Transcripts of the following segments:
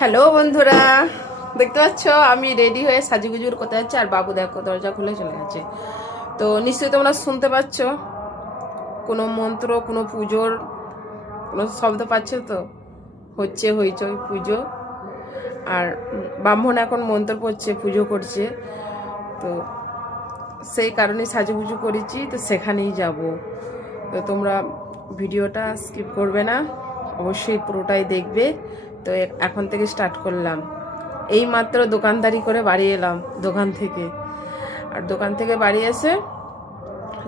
Hello বন্ধুরা, দেখতে পাচ্ছ আমি রেডি হয়ে সাজুগুজুর করতে যাচ্ছি আর বাবু দেখো দরজা খুলে চলে গেছে। তো নিশ্চয়ই তোমরা শুনতে পাচ্ছ কোনো মন্ত্র, কোনো পুজোর কোনো শব্দ পাচ্ছ তো? হচ্ছে হইচই পুজো, আর ব্রাহ্মণ এখন মন্ত্র পড়ছে, পুজো করছে। তো সেই কারণে সাজুগুজু করেছি, তো সেখানেই যাব। তো তোমরা ভিডিওটা স্কিপ করবে না, অবশ্যই পুরোটাই দেখবে। তো এখন থেকে স্টার্ট করলাম। এই মাত্র দোকানদারি করে বাড়ি এলাম দোকান থেকে, আর দোকান থেকে বাড়ি এসে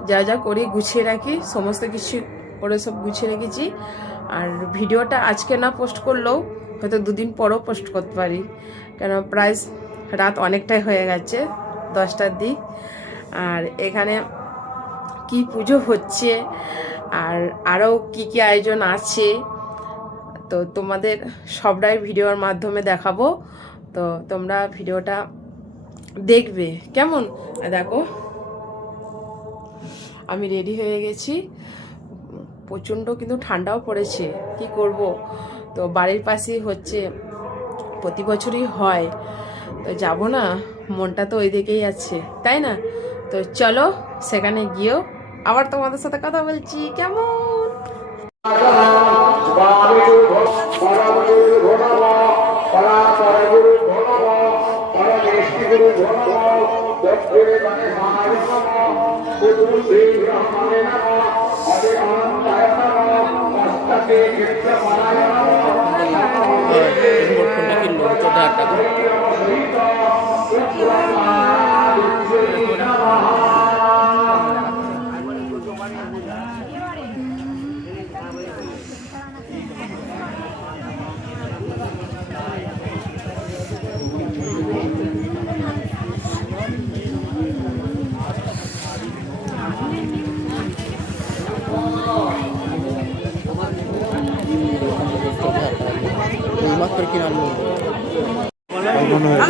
যা যা করি গুছিয়ে রাখি, সমস্ত কিছু করে সব গুছিয়ে রেখেছি। আর ভিডিওটা আজকে না পোস্ট করলেও হয়তো দুদিন পরও পোস্ট করতে পারি, কেন প্রায় রাত অনেকটাই হয়ে গেছে, 10টার দিক। আর এখানে কি পুজো হচ্ছে আর আরও কি কি আয়োজন আছে, তো তোমাদের সবটাই ভিডিওর মাধ্যমে দেখাবো। তো তোমরা ভিডিওটা দেখবে কেমন। দেখো আমি রেডি হয়ে গেছি, প্রচণ্ড কিন্তু ঠান্ডাও পড়েছে, কি করব। তো বাড়ির পাশেই হচ্ছে, প্রতি বছরই হয়, তো যাব না, মনটা তো ওই দিকেই আছে, তাই না? তো চলো সেখানে গিয়েও আবার তোমাদের সাথে কথা বলছি কেমন।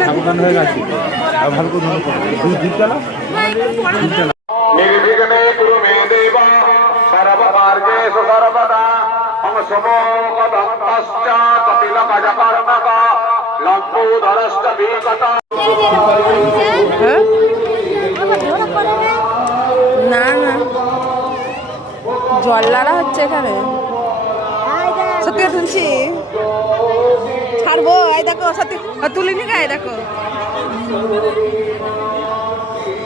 সাবধান হয়ে গেছে আর ভালো করে মনে করো দুধ চালা নির্বিঘ্নে কুরু মে দেব সর্বকার্যেষু সর্বদা অংশমোকদন্তশ্চ কপিলগজকর্ণক লম্বোদরশ্চ বিকট। না না, জল্লারা হচ্ছে এখানে, সত্যি তুলছি, ছাড়বো। এই দেখো সত্যি তুলিনি, গায়ে দেখো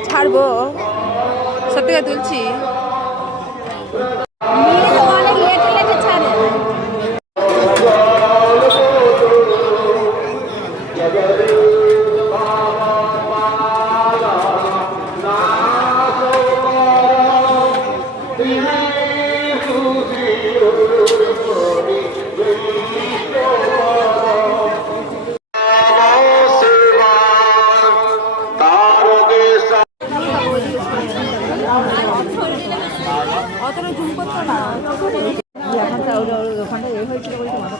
ছাড়বো, সত্যি তুলছি। অতটা জুম করতো না, ওখানটা এই হয়েছিল বলতে মাথা